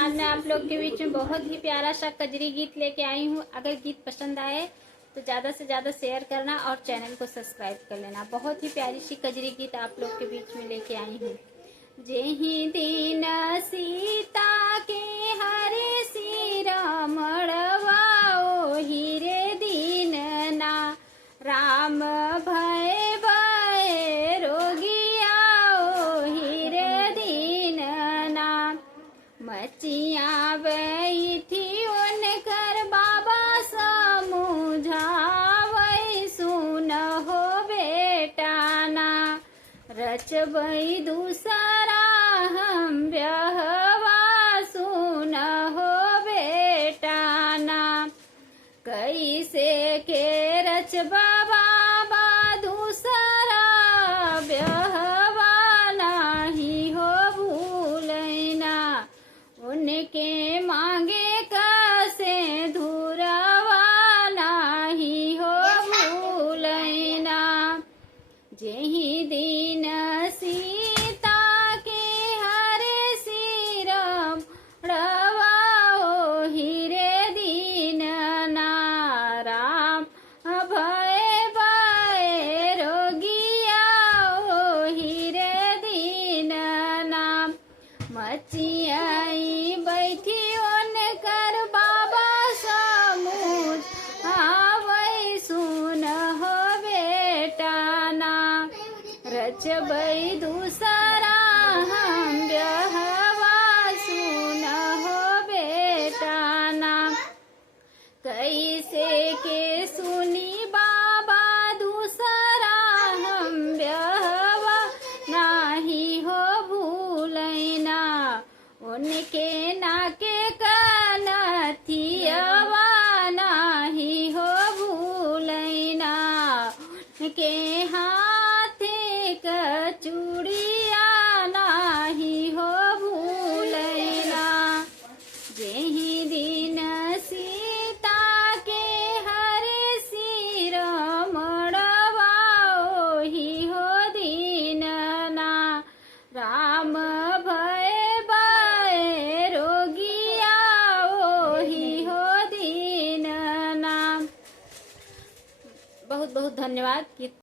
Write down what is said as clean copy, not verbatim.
आज मैं आप लोग के बीच में बहुत ही प्यारा सा कजरी गीत लेके आई हूँ। अगर गीत पसंद आए तो ज़्यादा से ज़्यादा शेयर करना और चैनल को सब्सक्राइब कर लेना। बहुत ही प्यारी सी कजरी गीत आप लोग के बीच में लेके आई हूँ। जेहि दीन सीता के हरे सी रमणवा ओहि रे दीन ना राम भय भय रोगिया ओहि रे दीन ना मचिया बैठी उनकर बाबा समझावै सुन हो बेटा ना रचबै दूसरा हम ब्याहवा सुन हो बेटा ना कैसे के रचबा बाबा दूसरा ब्याहवा नाही हो भूलैना उनके मांगे कसे धुरवा नाही हो भूलैना जेहि दीन सीता के हरे सी रमणवा ओहि रे दीन ना राम भय भय रोगिया ओहि रे दीन ना मचियाई बैठी उनकर बाबा समूझ आवै सुन हो बेटा ना रचबै दूसरा हम ब्याहवा सुन हो बेटा ना कैसे के सुनी बाबा दूसरा हम ब्याहवा नाही हो भूलैना उनके नाके कनथियावा नाही हो भूलैना उनके हाथे का चूड़िया नाही हो भूलैना जेहि दिन सीता के हरे सी रमणवा ओहि हो दीन ना राम भय भय रोगिया ओहि हो दीन ना। बहुत बहुत धन्यवाद।